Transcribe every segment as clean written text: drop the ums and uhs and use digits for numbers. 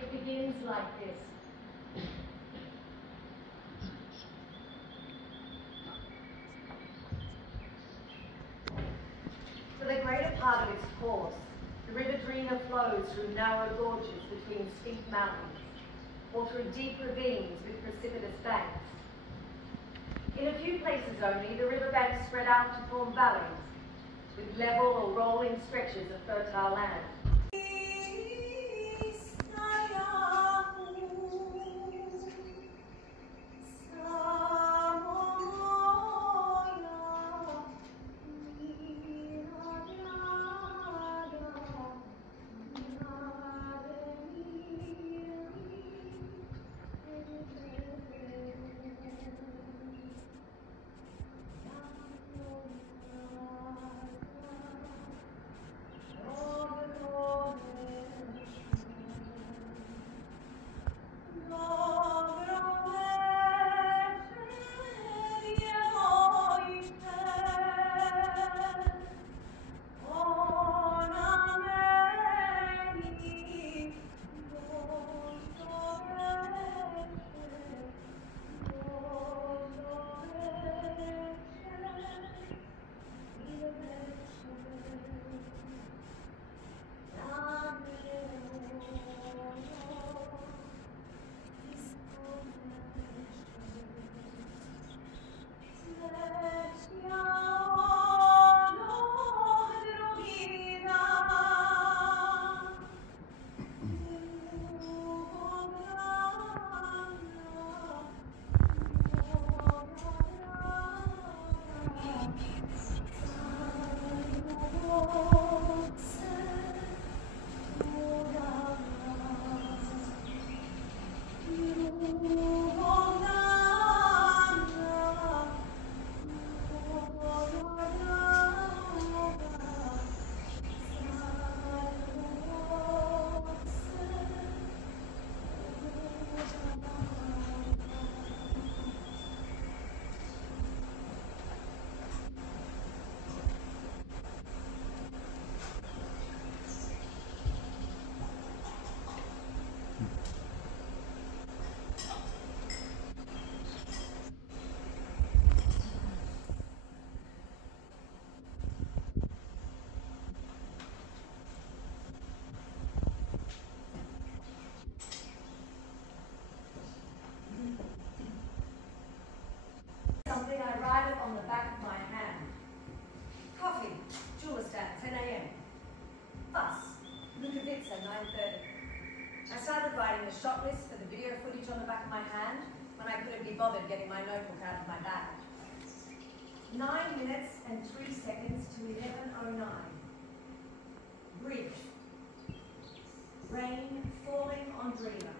It begins like this. For the greater part of its course, the river Drina flows through narrow gorges between steep mountains, or through deep ravines with precipitous banks. In a few places only, the river banks spread out to form valleys, with level or rolling stretches of fertile land. Shot list for the video footage on the back of my hand when I couldn't be bothered getting my notebook out of my bag. 9 minutes and 3 seconds to 11:09. Bridge. Rain falling on Drina.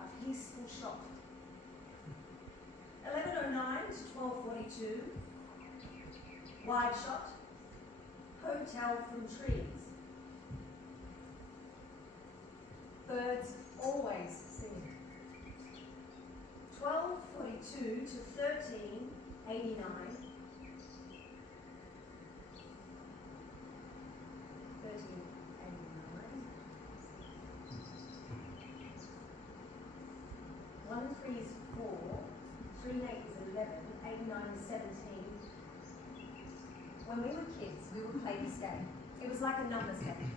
A peaceful shot. 11:09 to 12:42. Wide shot. Hotel from trees. Birds always singing. 12:42 to 13:89. 13:89. 1 3 is 4. 3 and 8 is 11. 8 and 9 is 17. When we were kids, we would play this game. It was like a numbers game.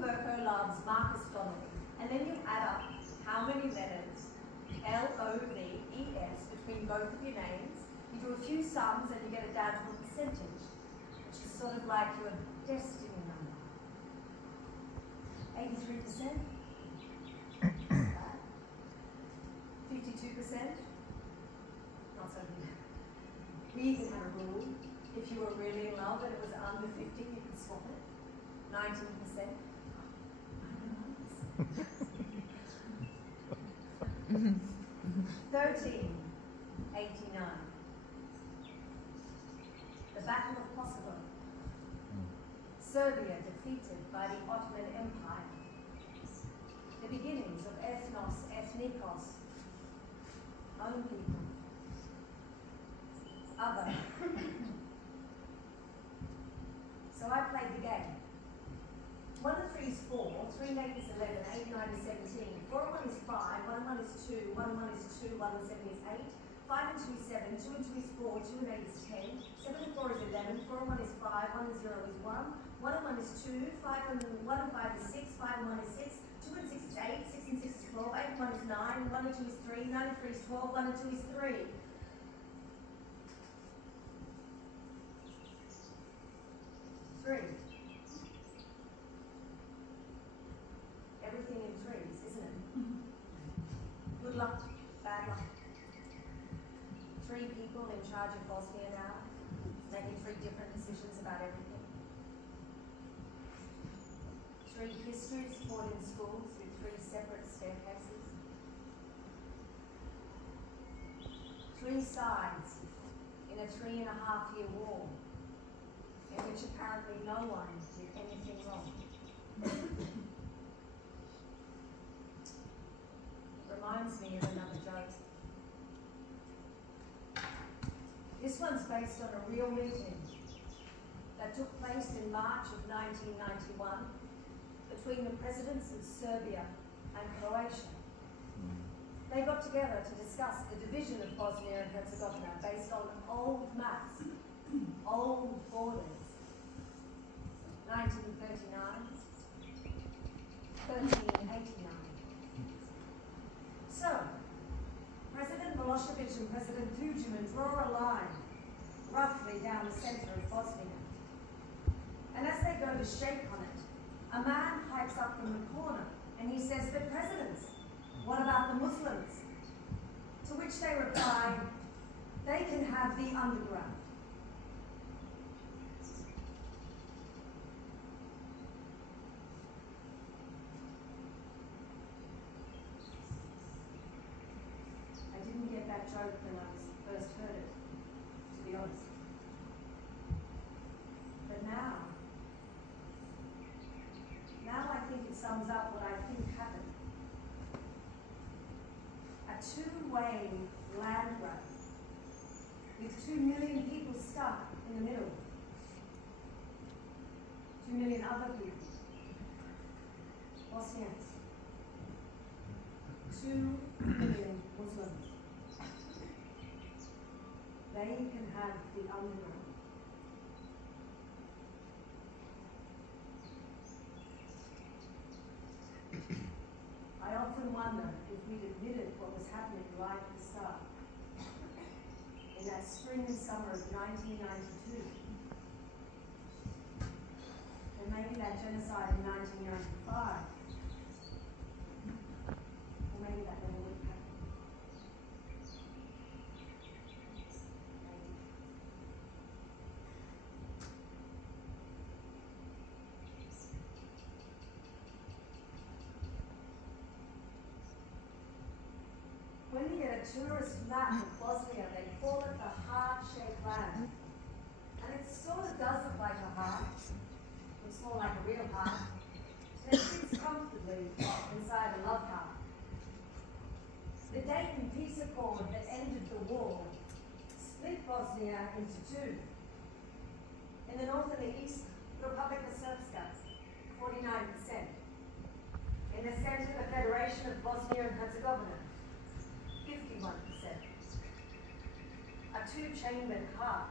Vercoe loves Marcus Donnelly, and then you add up how many letters, L-O-V-E-S, between both of your names. You do a few sums and you get it down to a percentage, which is sort of like your destiny number. 83%? 52%? Not so good. We even had a rule. If you were really in love and it was under 50, you could swap it. 19%. 13:89. The Battle of Kosovo. Serbia defeated by the Ottoman Empire. ethnikos, own people, other. So I played the game. 1 and 3 is 4, 3 and 8 is 11, 8 and 9 is 17, 4 and 1 is 5, 1 and 1 is 2, 1 and 1 is 2, 1 and 7 is 8, 5 and 2 is 7, 2 and 2 is 4, 2 and 8 is 10, 7 and 4 is 11, 4 and 1 is 5, 1 and 0 is 1, 1 and 1 is 2, 5 and 1 and 5 is 6, 5 and 1 is 6, 2 and 6 is 8, 6 and 6 is 12, 8 and 1 is 9, 1 and 2 is 3, 9 and 3 is 12, 1 and 2 is 3. 3. Everything in threes, isn't it? Good luck, bad luck. 3 people in charge of Bosnia now, making 3 different decisions about everything. 3 histories taught in schools with 3 separate staircases. 3 sides in a 3.5-year war, in which apparently no one did anything wrong. Reminds me of another joke. This one's based on a real meeting that took place in March of 1991 between the presidents of Serbia and Croatia. They got together to discuss the division of Bosnia and Herzegovina based on old maps, old borders. 1939, 1389. So, President Milosevic and President Tudjman draw a line roughly down the center of Bosnia. And as they go to shake on it, a man pipes up from the corner and he says, "But presidents, what about the Muslims?" To which they reply, "They can have the underground." That joke when I first heard it, to be honest. But now I think it sums up what I think happened. A 2-way land grab with 2 million people stuck in the middle. 2 million other people. Bosnians. 2 million Muslims. They can have the underground. I often wonder if we'd admitted what was happening right at the start. In that spring and summer of 1992. And maybe that genocide in 1995. Or maybe that never would happen. When you get a tourist map of Bosnia, they call it the heart-shaped land. And it sort of does look like a heart. It's more like a real heart. And it sits comfortably inside a love heart. The Dayton Peace Accord that ended the war split Bosnia into 2. In the north and the east, Republika Srpska, 49%. In the center, the Federation of Bosnia and Herzegovina, 51%. A 2-chambered heart.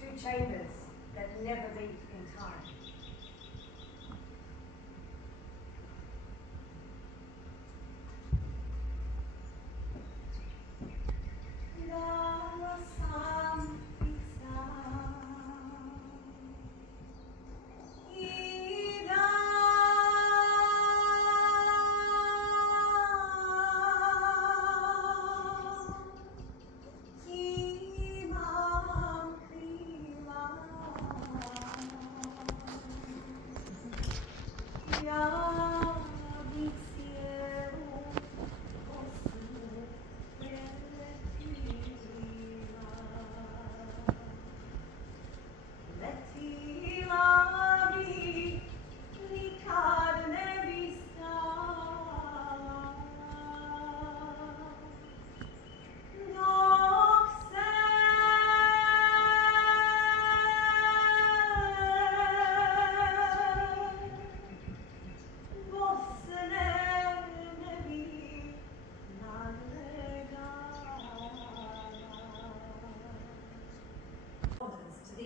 2 chambers that never beat in time.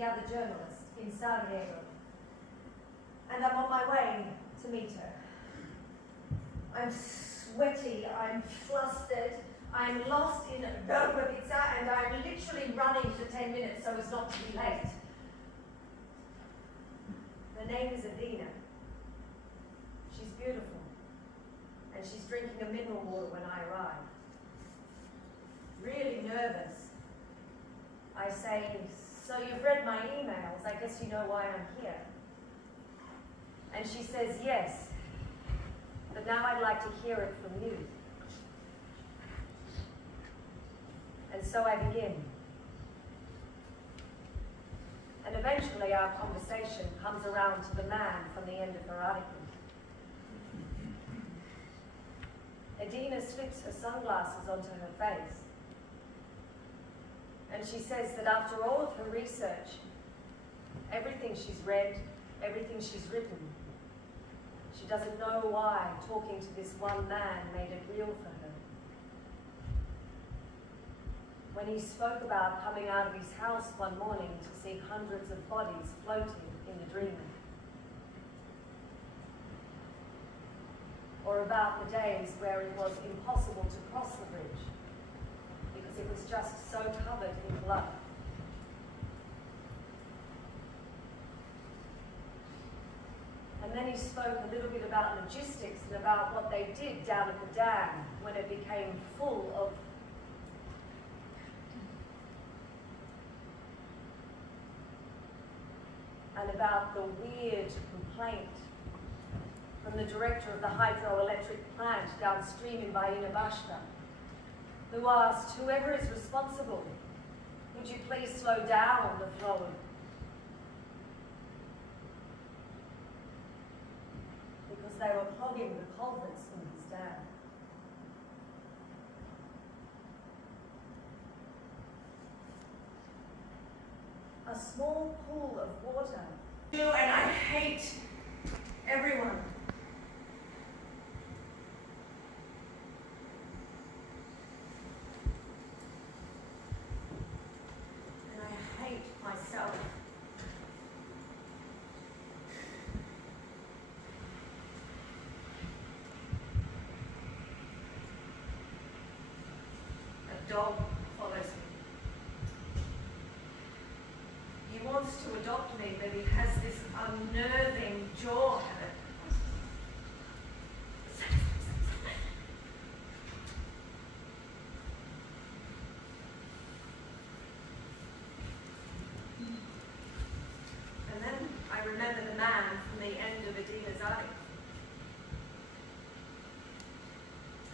the other journalist in Sarajevo, and I'm on my way to meet her. I'm sweaty, I'm flustered, I'm lost in Vercoe, and I'm literally running for 10 minutes so as not to be late. Her name is Adina. She's beautiful, and she's drinking a mineral water when I arrive. Really nervous. I say, so you've read my emails, I guess you know why I'm here. And she says, yes, but now I'd like to hear it from you. And so I begin. And eventually our conversation comes around to the man from the end of her article. Adina slips her sunglasses onto her face. And she says that after all of her research, everything she's read, everything she's written, she doesn't know why talking to this one man made it real for her. When he spoke about coming out of his house one morning to see hundreds of bodies floating in the Dreamer. Or about the days where it was impossible to cross the bridge because it was just so covered in blood. And then he spoke a little bit about logistics and about what they did down at the dam when it became full of and about the weird complaint from the director of the hydroelectric plant downstream in Bashta, who asked whoever is responsible, would you please slow down the flow? Because they were clogging the culverts in his dam. A small pool of water. And I hate everyone. And I hate myself. A dog follows me. He wants to adopt me, but he has this unnerving jaw habit. And then I remember the man from the end of Adina's article.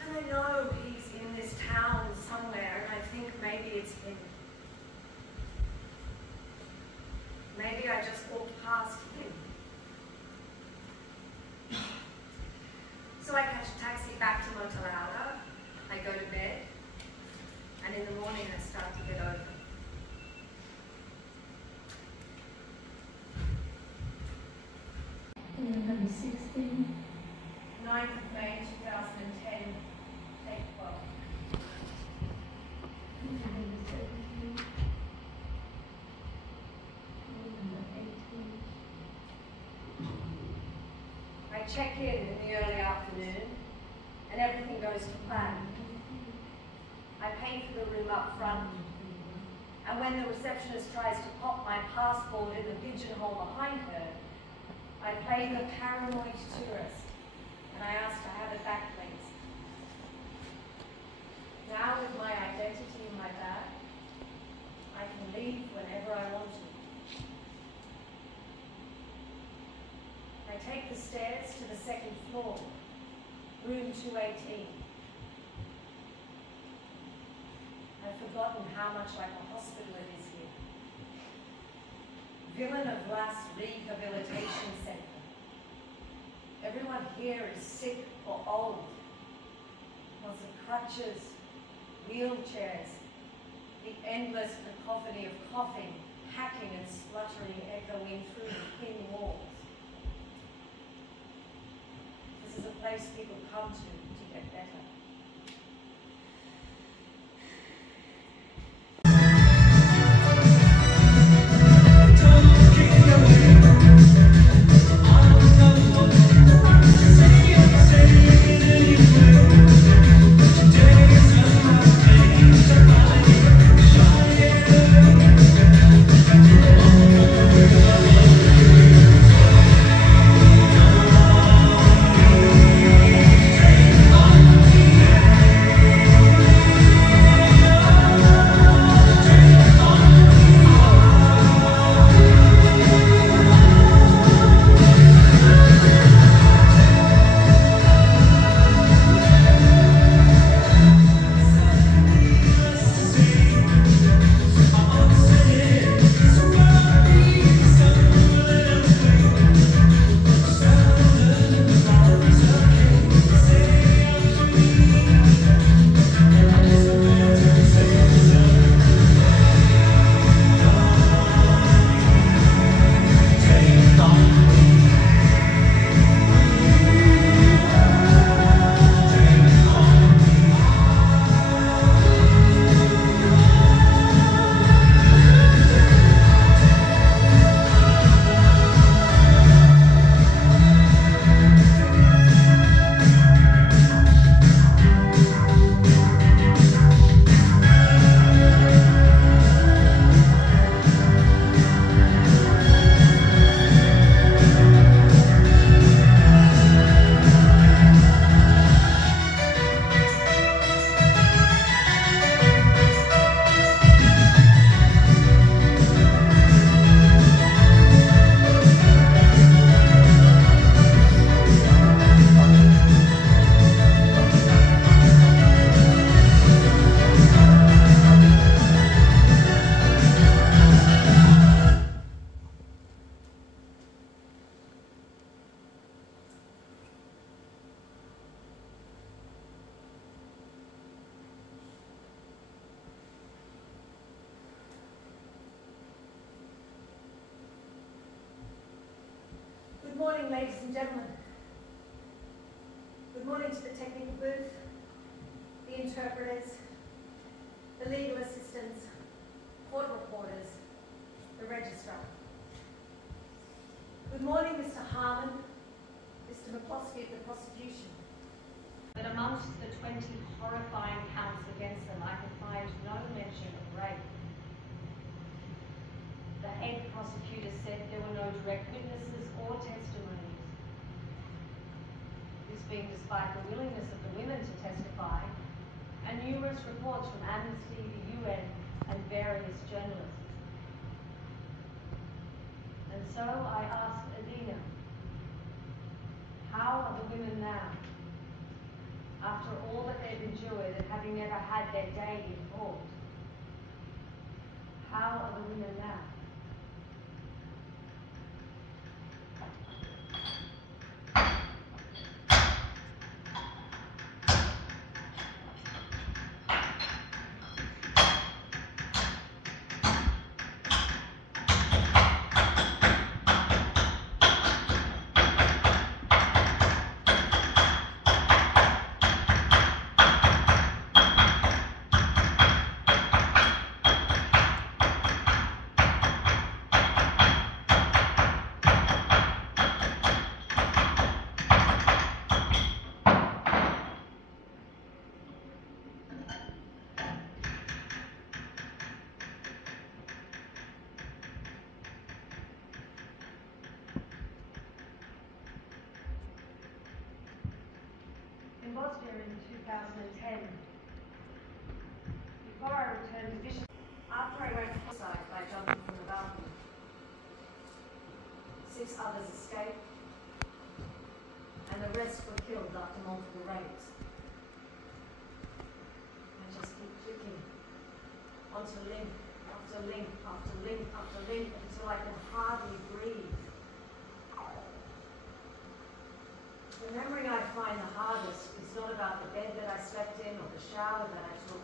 And I know he's in this town somewhere, and I think maybe it's him. Maybe I just walked past him. So I catch a taxi back to Monterrey. I go to bed, and in the morning I start to get over. Number 16. 9th of May 2010, take 12. Number 17. Number 18. I check in the early afternoon, and everything goes to plan. I pay for the room up front, and when the receptionist tries to pop my passport in the pigeonhole behind her, I play the paranoid tourist, and I ask to have it back, please. Now with my identity in my bag, I can leave whenever I want to. I take the stairs to the second floor, room 218. I've forgotten how much like a hospital it is here. Villain of Last Rehabilitation Center. Everyone here is sick or old. Lots of crutches, wheelchairs, the endless cacophony of coughing, hacking and spluttering echoing through the thin walls. This is a place people come to get better. ladies and gentlemen. Good morning to the technical booth, the interpreters, the legal assistants, court reporters, the registrar. Good morning, Mr. Harmon, Mr. McCloskey of the prosecution. But amongst the 20 horrifying counts against them, I could find no mention of rape. The head prosecutor said there were no direct witnesses or testimonies. This being despite the willingness of the women to testify and numerous reports from Amnesty, the UN, and various journalists. And so I asked Adina, how are the women now? After all that they've endured and having never had their day in court, how are the women now? In Bosnia in 2010, before I returned to Bishop, after I went outside by jumping from the balcony, 6 others escaped, and the rest were killed after multiple rapes. I just keep clicking onto link after link after link after link until I can hardly breathe. The memory I find the hardest is not about the bed that I slept in or the shower that I took,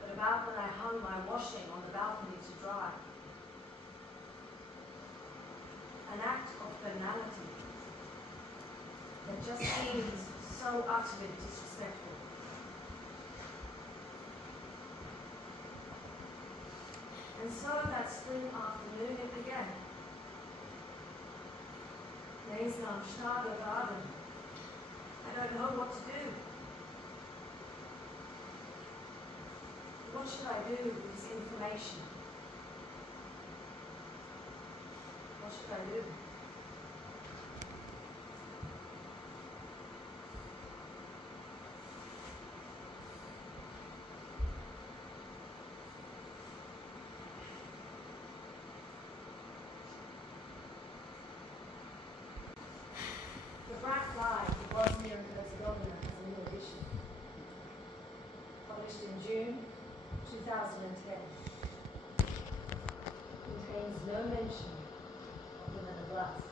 but about when I hung my washing on the balcony to dry. An act of banality that just seems so utterly disrespectful. And so that spring afternoon it began. I'm startled, I don't know what to do. What should I do with this information? What should I do? Bosnia and Herzegovina as a new edition, published in June 2010, contains no mention of women of lust.